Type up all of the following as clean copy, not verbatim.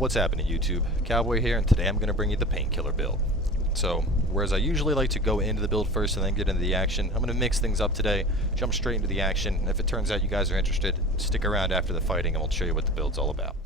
What's happening, YouTube? Cowboy here, and today I'm going to bring you the Painkiller build. So, whereas I usually like to go into the build first and then get into the action, I'm going to mix things up today, jump straight into the action, and if it turns out you guys are interested, stick around after the fighting and we'll show you what the build's all about.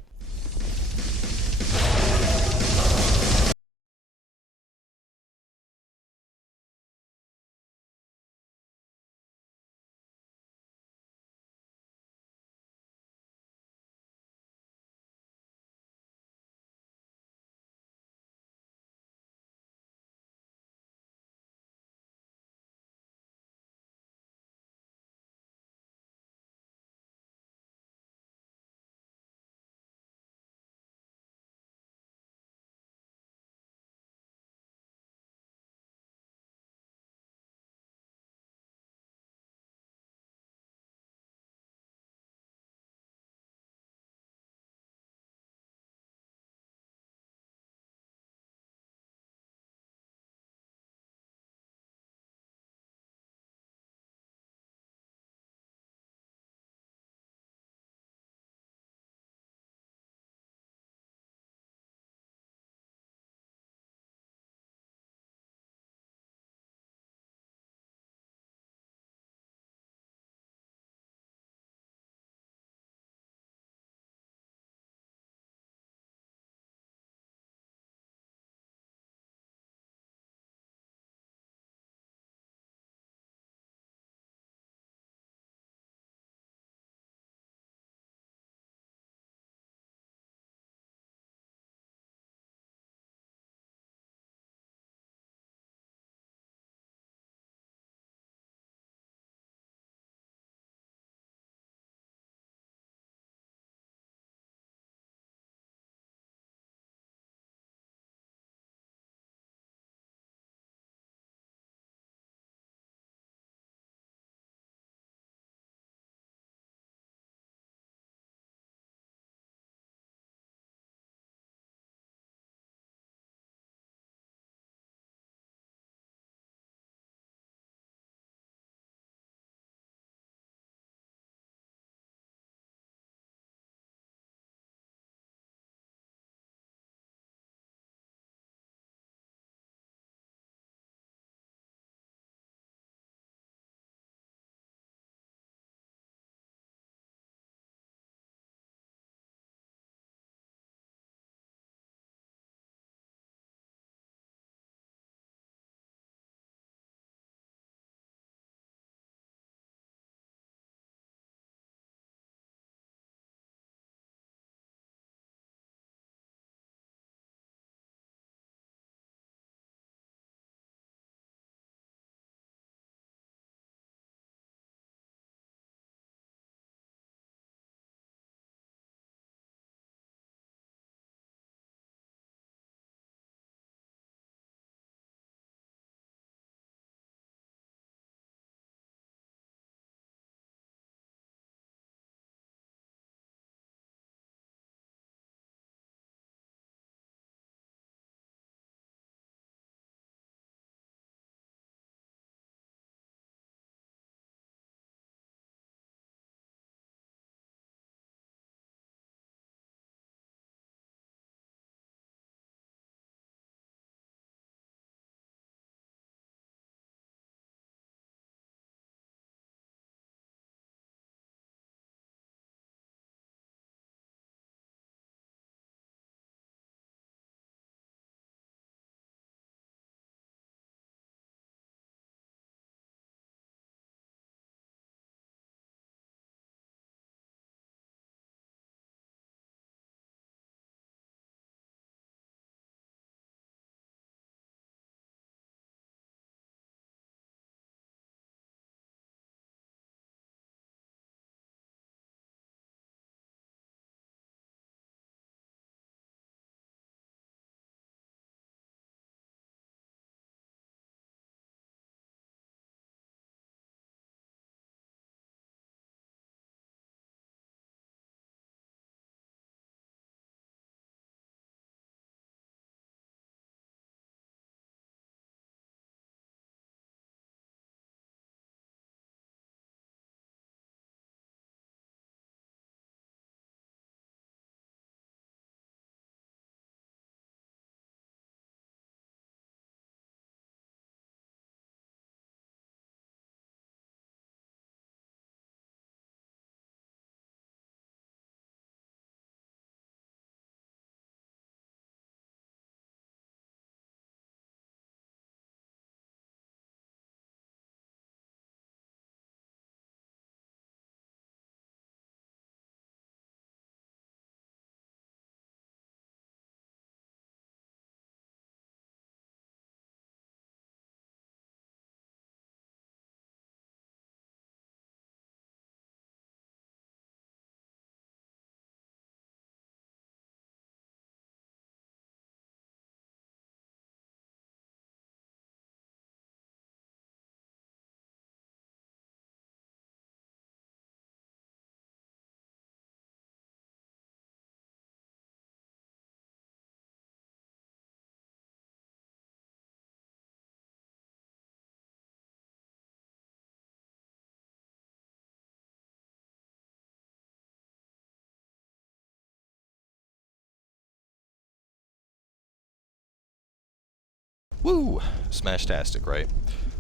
Woo! Smashtastic, right?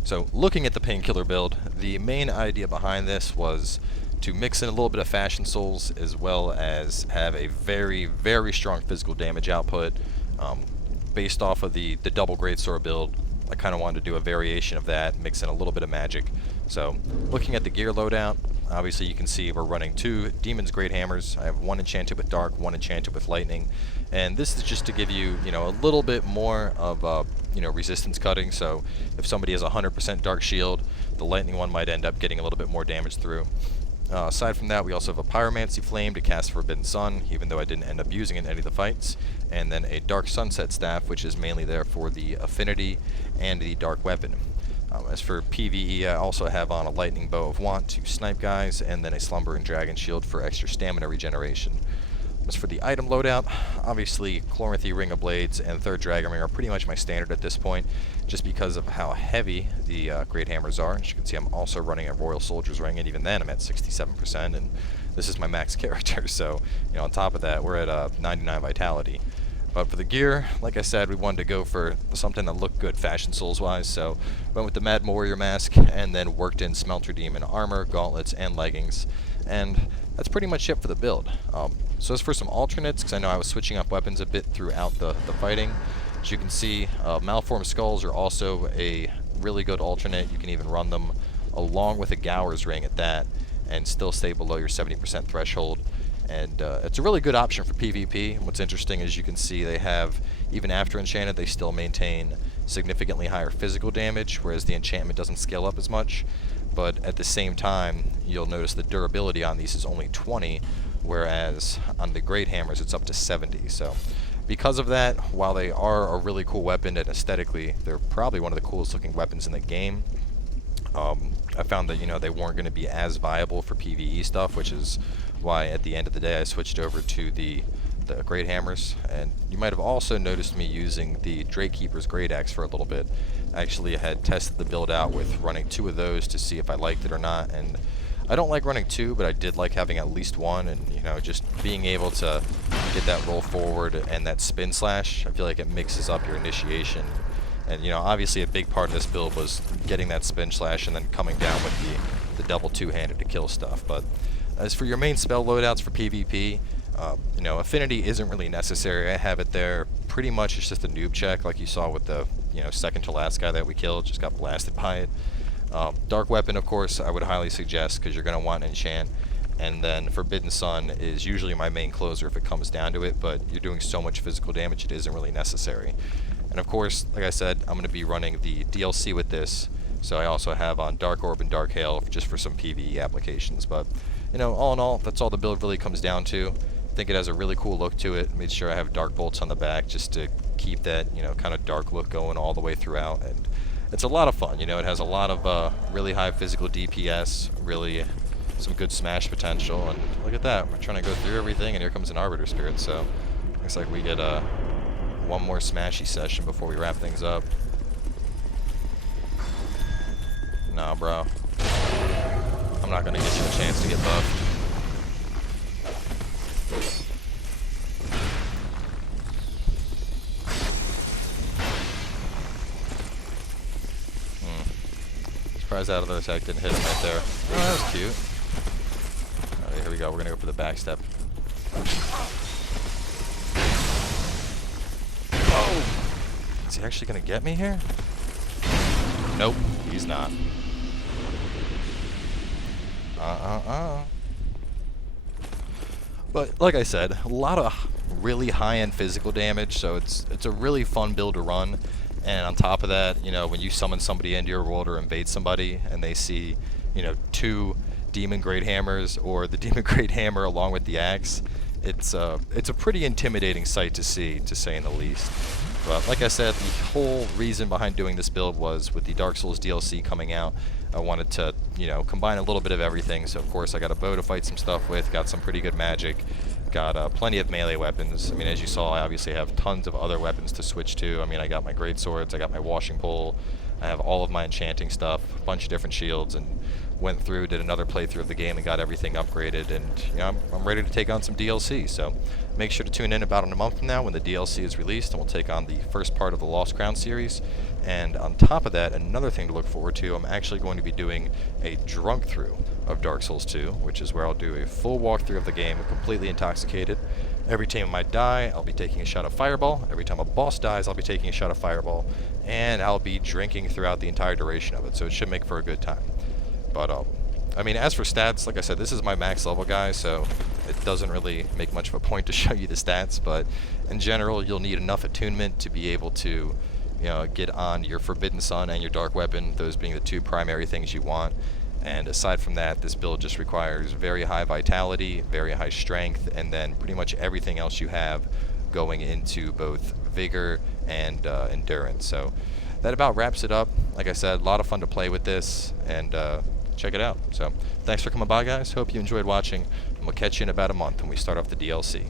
So, looking at the Painkiller build, the main idea behind this was to mix in a little bit of Fashion Souls as well as have a very, very strong physical damage output. Based off of the double greatsword build, I kind of wanted to do a variation of that, mix in a little bit of magic. So, looking at the gear loadout, obviously you can see we're running 2 Demon's Great Hammers. I have 1 enchanted with Dark, 1 enchanted with Lightning. And this is just to give you, a little bit more of, resistance cutting. So if somebody has a 100% Dark Shield, the Lightning one might end up getting a little bit more damage through. Aside from that, we also have a Pyromancy Flame to cast Forbidden Sun, even though I didn't end up using it in any of the fights. And then a Dark Sunset Staff, which is mainly there for the Affinity and the Dark Weapon. As for PvE, I also have on a Lightning Bow of Want to snipe guys, and then a Slumbering Dragon Shield for extra stamina regeneration. As for the item loadout, obviously Chloranthy Ring of Blades and Third Dragon Ring are pretty much my standard at this point, just because of how heavy the Great Hammers are. As you can see, I'm also running a Royal Soldier's Ring, and even then I'm at 67%, and this is my max character, so on top of that, we're at 99 Vitality. But for the gear, like I said, we wanted to go for something that looked good Fashion Souls-wise, so went with the Mad Warrior Mask, and then worked in Smelter Demon armor, gauntlets, and leggings, and that's pretty much it for the build. So as for some alternates, because I know I was switching up weapons a bit throughout the fighting, as you can see, Malformed Skulls are also a really good alternate. You can even run them along with a Gower's Ring at that, and still stay below your 70% threshold. And it's a really good option for PvP. What's interesting is you can see they have, even after enchanted, they still maintain significantly higher physical damage, whereas the enchantment doesn't scale up as much. But at the same time, you'll notice the durability on these is only 20, whereas on the Great Hammers it's up to 70. So because of that, while they are a really cool weapon and aesthetically they're probably one of the coolest looking weapons in the game, I found that they weren't going to be as viable for PvE stuff, which is why at the end of the day I switched over to the Great Hammers. And you might have also noticed me using the Drakekeeper's Great Axe for a little bit. I actually had tested the build out with running 2 of those to see if I liked it or not, and I don't like running 2, but I did like having at least 1, and just being able to get that roll forward and that spin slash, I feel like it mixes up your initiation. And obviously a big part of this build was getting that spin slash and then coming down with the double two-handed to kill stuff. But as for your main spell loadouts for PvP, Affinity isn't really necessary. I have it there pretty much. It's just a noob check, like you saw with the second to last guy that we killed, just got blasted by it. Dark Weapon, of course, I would highly suggest, because you're going to want an enchant. And then Forbidden Sun is usually my main closer if it comes down to it, but you're doing so much physical damage it isn't really necessary. And of course, like I said, I'm going to be running the DLC with this, so I also have on Dark Orb and Dark Hail just for some PvE applications. But all in all, that's all the build really comes down to. I think it has a really cool look to it. Made sure I have dark bolts on the back just to keep that kind of dark look going all the way throughout, and it's a lot of fun. It has a lot of really high physical DPS, really some good smash potential, and look at that, we're trying to go through everything, and here comes an Arbiter Spirit, so looks like we get one more smashy session before we wrap things up. Nah, bro. I'm not gonna get you a chance to get buffed. Surprised that other attack didn't hit him right there. Oh, that was cute. Alright, here we go. We're gonna go for the backstep. Oh! Is he actually gonna get me here? Nope, he's not. But like I said, a lot of really high-end physical damage, so it's a really fun build to run. And on top of that, when you summon somebody into your world or invade somebody and they see, 2 Demon Great Hammers or the Demon Great Hammer along with the axe, it's a pretty intimidating sight to see, to say in the least. But like I said, the whole reason behind doing this build was with the Dark Souls DLC coming out, I wanted to, combine a little bit of everything. So of course I got a bow to fight some stuff with, got some pretty good magic, got plenty of melee weapons. I mean, as you saw, I obviously have tons of other weapons to switch to. I mean, I got my great swords, I got my washing pole, I have all of my enchanting stuff, a bunch of different shields, and went through, did another playthrough of the game, and got everything upgraded. And you know, I'm ready to take on some DLC. So make sure to tune in about a month from now when the DLC is released, and we'll take on the first part of the Lost Crown series. And on top of that, another thing to look forward to, I'm actually going to be doing a drunk through of Dark Souls 2, which is where I'll do a full walkthrough of the game, completely intoxicated. Every time I die, I'll be taking a shot of Fireball. Every time a boss dies, I'll be taking a shot of Fireball. And I'll be drinking throughout the entire duration of it, so it should make for a good time. But, I mean, as for stats, like I said, this is my max level guy, so it doesn't really make much of a point to show you the stats, but in general, you'll need enough attunement to be able to, you know, get on your Forbidden Sun and your Dark Weapon, those being the two primary things you want. And aside from that, this build just requires very high vitality, very high strength, and then pretty much everything else you have going into both vigor and endurance. So that about wraps it up. Like I said, a lot of fun to play with this, and check it out. So thanks for coming by, guys. Hope you enjoyed watching, and we'll catch you in about a month when we start off the DLC.